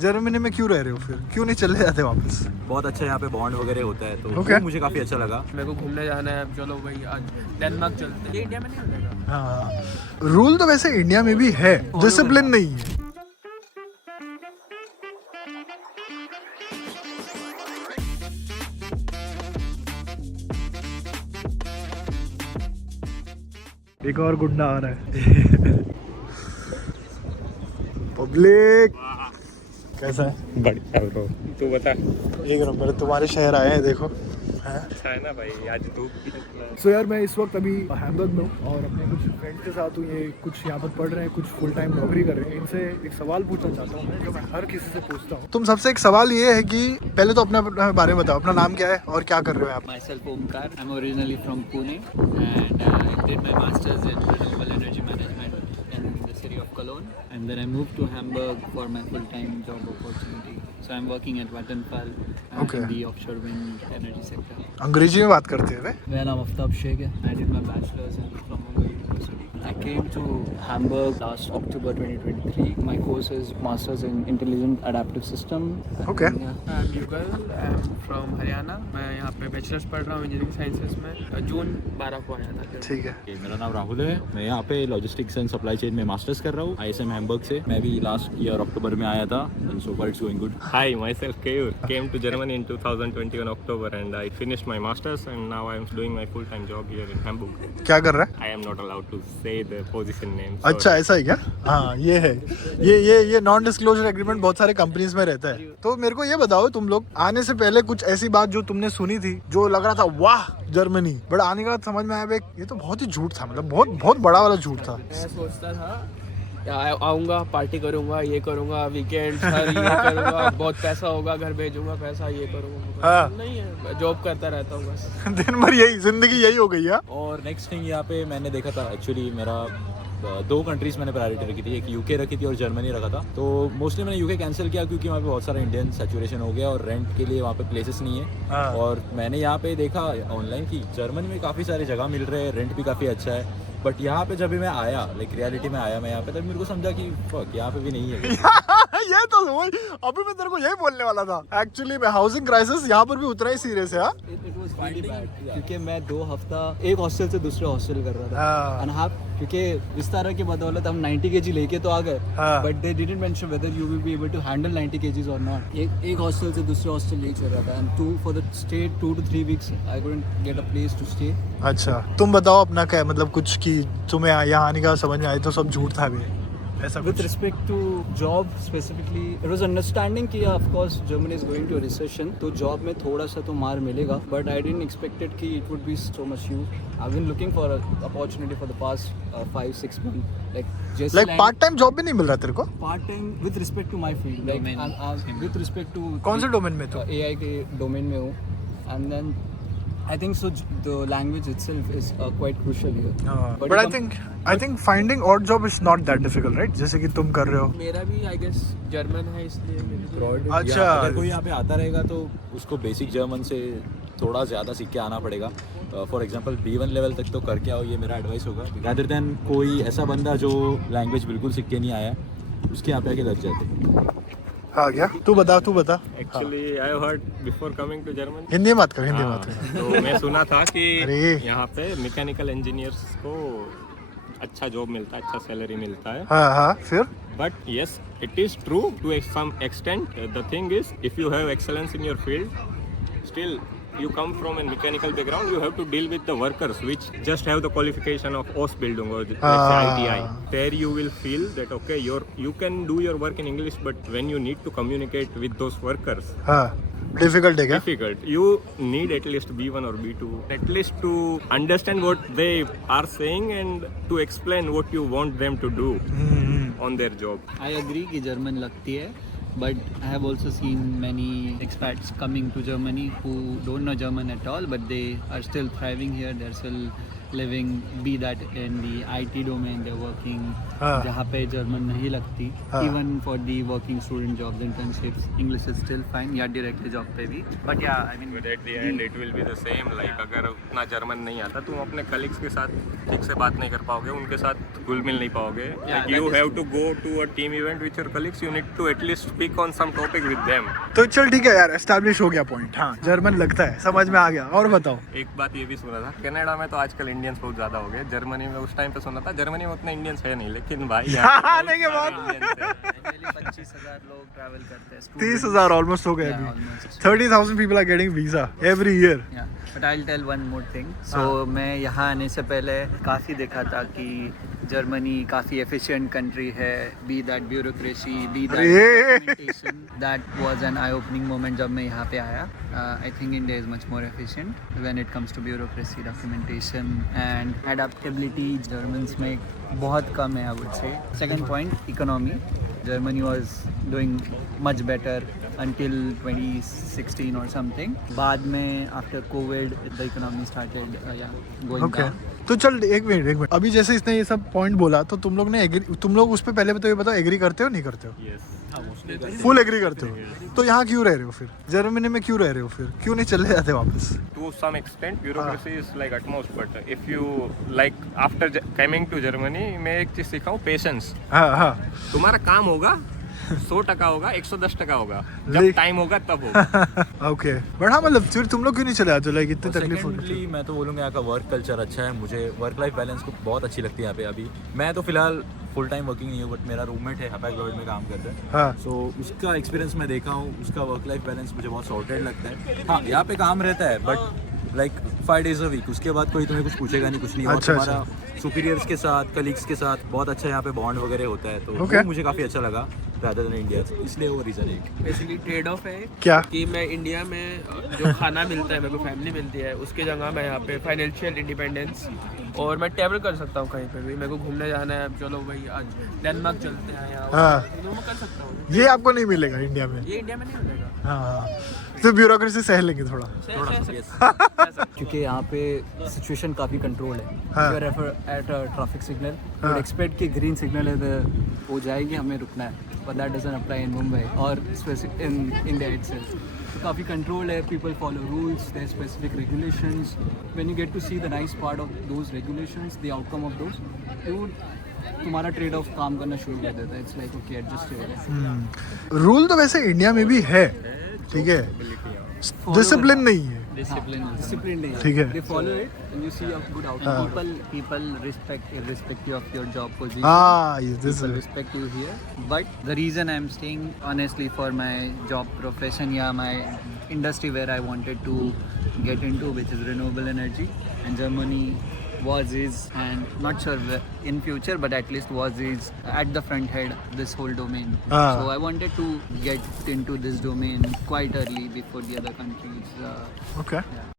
Germany में क्यों रह रहे हो फिर, क्यों नहीं चले जाते वापस? बहुत अच्छा यहाँ पे बॉन्ड वगैरह होता है, तो Okay. वो मुझे काफ़ी अच्छा लगा। मेरे को घूमने जाना है, चलो भाई आज डेनमार्क चलते हैं। ये इंडिया में नहीं मिलेगा। हाँ, रूल तो वैसे इंडिया में भी है, डिसिप्लिन नहीं है। एक और गुंडा आ रहा है। पब्लिक कैसा है? बढ़िया ब्रो, तू बता। एक नंबर। तुम्हारे शहर आए हैं, देखो। अच्छा है ना भाई, आज धूप भी निकला है। सो यार मैं इस वक्त अभी हैम्बर्ग में हूँ और अपने कुछ फ्रेंड्स के साथ हूँ। ये कुछ यहाँ पर पढ़ रहे हैं, कुछ फुल टाइम नौकरी कर रहे हैं। इनसे एक सवाल पूछना चाहता हूँ जो मैं हर किसी से पूछता हूँ। तुम सबसे एक सवाल ये है कि पहले तो अपने बारे में बताओ, अपना नाम क्या है और क्या कर रहे हो आप? Myself Omkar. I'm originally from Pune and I did my masters in renewable energy management in the city of Cologne, and then I moved to Hamburg for my full-time job opportunity. So I'm working at Vattenfall Okay. in the offshore wind energy sector. अंग्रेजी में बात करते हैं? मेरा नाम आफ्ताब शेख है. I did my bachelor's from Mumbai University. I came to Hamburg last October 2023. My course is Masters in Intelligent Adaptive System. Okay. Yeah. I'm युगल, I'm from Haryana. मैं यहाँ पे बैचलर्स पढ़ रहा हूँ इंजीनियरिंग साइंसेस में। जून 12 को आया था। ठीक है। मेरा नाम राहुल है, मैं यहाँ पे लॉजिस्टिक्स एंड सप्लाई चेन में मास्टर्स कर रहा हूँ ISM हैम्बर्ग से। मैं भी लास्ट ईयर अक्टूबर में आया था, and so far it's going good. Hi, myself Keyur. Came to Germany in 2021 October and I finished my masters and now I am doing my full-time job here in Hamburg. क्या कर रहा है? I am not allowed to say the position name. अच्छा, ऐसा है क्या? हाँ, ये है। ये नॉन डिस्क्लोजर एग्रीमेंट बहुत सारे कंपनीज में रहता है। तो मेरे को ये बताओ, तुम लोग आने से पहले कुछ ऐसी बात जो तुमने सुनी थी जो लग रहा था वाह जर्मनी, बट आने के बाद समझ में आया ये तो बहुत ही झूठ था, मतलब बहुत बहुत बड़ा वाला झूठ था। मैं सोचता था आऊँगा, पार्टी करूँगा, ये करूँगा, वीकेंड हर ये करूँगा, बहुत पैसा होगा, घर भेजूंगा पैसा, ये करूँगा। हाँ। नहीं है, जॉब करता रहता हूँ बस। दिन भर यही जिंदगी यही हो गई है। और नेक्स्ट थिंग यहाँ पे मैंने देखा था, एक्चुअली मेरा 2 कंट्रीज़ मैंने प्रायोरिटी रखी थी, एक यूके रखी थी और जर्मनी रखा था। तो मोस्टली मैंने यूके कैंसिल किया क्योंकि वहाँ पे बहुत सारा इंडियन सैचुरेशन हो गया और रेंट के लिए वहाँ पे प्लेसेस नहीं है। हाँ। और मैंने यहाँ पे देखा ऑनलाइन कि जर्मनी में काफ़ी सारी जगह मिल रहे हैं, रेंट भी काफ़ी अच्छा है। बट यहाँ पे जब भी मैं आया, लाइक रियलिटी में आया मैं यहाँ पे, तब मेरे को समझा कि फक यहाँ पे भी नहीं है। ये तो वही, अभी मैं तेरे को यही बोलने वाला था। एक्चुअली मैं हाउसिंग क्राइसिस यहाँ पर भी उतना ही सीरियस है। It was really bad क्योंकि मैं 2 हफ्ता एक हॉस्टल से दूसरे हॉस्टल कर रहा था and half क्योंकि इस तरह की बदौलत हम 90 kg लेके तो आ गए, but they didn't mention whether you will be able to handle 90 kgs और नॉट। एक हॉस्टल से दूसरे हॉस्टल ले चल रहा था and for the stay 2 to 3 weeks I couldn't get a place to stay. अच्छा, तुम बताओ अपना क्या, मतलब कुछ कि तुम्हें यहाँ आने का समझ में आए तो सब झूठ था भी ऐसा With कुछ? respect to job specifically, it was understanding कि of course Germany is going to a recession, तो job में थोड़ा सा तो मार मिलेगा, but I didn't expect it कि it would be so much huge. I've been looking for an opportunity for the past 5-6 months, like part time job भी नहीं मिल रहा तेरे को? part time with respect to my field, like with respect to कौन से domain में तो? AI के डोमेन में हूँ, and then I think so the language itself is quite crucial here. But I think finding odd job is not that difficult, right? जैसे कि तुम कर रहे हो। मेरा भी आई गेस जर्मन है इसलिए मेरे को- अच्छा। अगर कोई यहाँ पे आता रहेगा तो उसको बेसिक जर्मन से थोड़ा ज़्यादा सीख के आना पड़ेगा। फॉर एग्जांपल B1 लेवल तक तो करके आओ, ये मेरा एडवाइस होगा, रादर देन कोई ऐसा बंदा जो लैंग्वेज बिल्कुल सीख के नहीं आया उसके यहाँ पे आके लग जाते। हाँ क्या? तू बता। Actually, I heard before coming to Germany. Hindi में बात कर, हिंदी में बात कर। तो मैं सुना था कि अरे। यहाँ पे मैकेनिकल इंजीनियर्स को अच्छा जॉब मिलता है, अच्छा सैलरी मिलता है। हाँ, फिर? But yes, it is true to some extent. The thing is, if you have excellence in your field, still you come from a mechanical background, you have to deal with the workers which just have the qualification of Ausbildung or let's say ITI. There you will feel that okay, you can do your work in English, but when you need to communicate with those workers, हाँ, difficult है क्या? difficult. You need at least B1 or B2, at least to understand what they are saying and to explain what you want them to do on their job. I agree कि German लगती है, but I have also seen many expats coming to Germany who don't know German at all, but they are still thriving here. They're still living, be that in the IT domain, they're working हाँ. जहाँ पे German नहीं लगती. हाँ. Even for the working student jobs, internships, English is still fine. या directly job पे भी. But yeah, I mean. But at the end it will be the same. Like अगर उतना जर्मन नहीं आता तुम अपने कलीग्स के साथ ठीक से बात नहीं कर पाओगे, उनके साथ घुल मिल नहीं पाओगे. Like you have to go to a team event with your colleagues. You need to at least speak on some topic with them. तो चल ठीक है यार, एस्टैब्लिश हो गया पॉइंट. हाँ, जर्मन लगता है, समझ में आ गया. और बताओ. एक बात ये भी सुना था, कनाडा में तो आजकल इंडियंस बहुत ज्यादा हो गए. जर्मनी में उस टाइम पे सुना था जर्मनी में उतने इंडियंस है नहीं, लेकिन भाई यहाँ पे आने के बाद Indians हैं. 25,000 लोग ट्रैवल करते हैं. 30,000 ऑलमोस्ट हो गए Yeah, अभी. almost. 30,000 people are getting visa every year. Yeah, but I'll tell one more thing. So मैं यहाँ आने से पहले काफ़ी देखा था कि जर्मनी काफ़ी efficient country है. Be that bureaucracy, be that अरे! documentation. That was an eye-opening moment जब मैं यहाँ पे आया. I think India is much more efficient when it comes to bureaucracy, documentation and adaptability. Germans में बहुत कम है, I would say. Second point, economy. Germany was doing much better until 2016 or something. बाद में after COVID, the economy started going Okay. down. तो चल एक minute. अभी जैसे इसने ये सब पॉइंट बोला तो तुम लोग ने तुम लोग उस पे पहले तो ये बताओ, एग्री करते हो नहीं करते हो? फुल एग्री करते हो. तो यहाँ क्यों रह रहे हो फिर? जर्मनी में क्यों रह रहे हो फिर? क्यों नहीं चले जाते वापस? To some extent, bureaucracy is like utmost, but if you like after coming to Germany, मैं एक चीज सीखा हूँ, patience. हाँ हाँ. तुम्हारा काम होगा 100% होगा, 110% होगा. ले- जब टाइम होगा तब होगा. ओके. बट हाँ मतलब फिर तुम लोग क्यों नहीं चले जाते? लाइक इतनी तकलीफ होती है. सेकेंडली मैं तो बोलूँगा यहाँ का वर्क कल्चर अच्छा है. मुझे वर्क लाइफ बैलेंस को बहुत अच्छी लगती है यहाँ पे. अभी मैं तो फिलहाल फुल टाइम वर्किंग नहीं हूँ, बट मेरा रूममेट है हैपैक लॉयड में काम करता है. हाँ. सो उसका एक्सपीरियंस मैं देखा हूँ, उसका वर्क लाइफ बैलेंस मुझे बहुत सॉर्टेड लगता है. हाँ, यहाँ पे काम रहता है but like 5 days a week. उसके बाद कोई तुम्हें कुछ पूछेगा नहीं, कुछ नहीं. और अच्छा, तुम्हारा सुपीरियर्स के साथ, कलीग्स के साथ बहुत अच्छा यहाँ पे बॉन्ड वगैरह होता है. तो Okay. वो मुझे काफ़ी अच्छा लगा rather than इंडिया. इसलिए वो रीज़न है. बेसिकली ट्रेड ऑफ है क्या? कि मैं इंडिया में जो खाना मिलता है, मेरे को फैमिली मिलती है, उसकी जगह मैं यहाँ पे फाइनेंशियल इंडिपेंडेंस, और मैं ट्रैवल कर सकता हूँ कहीं पे भी. मेरे को घूमने जाना है, चलो भाई आज डेनमार्क चलते हैं यहाँ, हाँ. तो मैं कर सकता हूँ. ये आपको नहीं मिलेगा इंडिया में. ये इंडिया में नहीं मिलेगा. हाँ. तो ब्यूरोक्रेसी सह लेंगे थोड़ा. Yes. क्योंकि यहाँ पे सिचुएशन काफ़ी कंट्रोल है. हाँ. If you're at a traffic signal, you हाँ. would expect कि ग्रीन सिग्नल है तो हो जाएगी, हमें रुकना है. But that doesn't apply in Mumbai or in India itself. काफ़ी कंट्रोल है. People follow rules. There are specific regulations. When you get to see the nice part of those regulations, the outcome of those, तुम्हारा trade off काम करना शुरू कर देता है. It's like okay, adjust. Rule तो वैसे इंडिया में भी है, ठीक है. डिसिप्लिन नहीं है. डिसिप्लिन नहीं है. ठीक है. They follow it and you see a good outcome. People respect irrespective of your job position. Ah, yes, this People is. respect you here. But the reason I'm staying honestly for my job profession, yeah, my industry where I wanted to get into, which is renewable energy, and Germany is, and not sure in future, but at least is at the front head this whole domain. Ah. So I wanted to get into this domain quite early before the other countries. Okay. Yeah.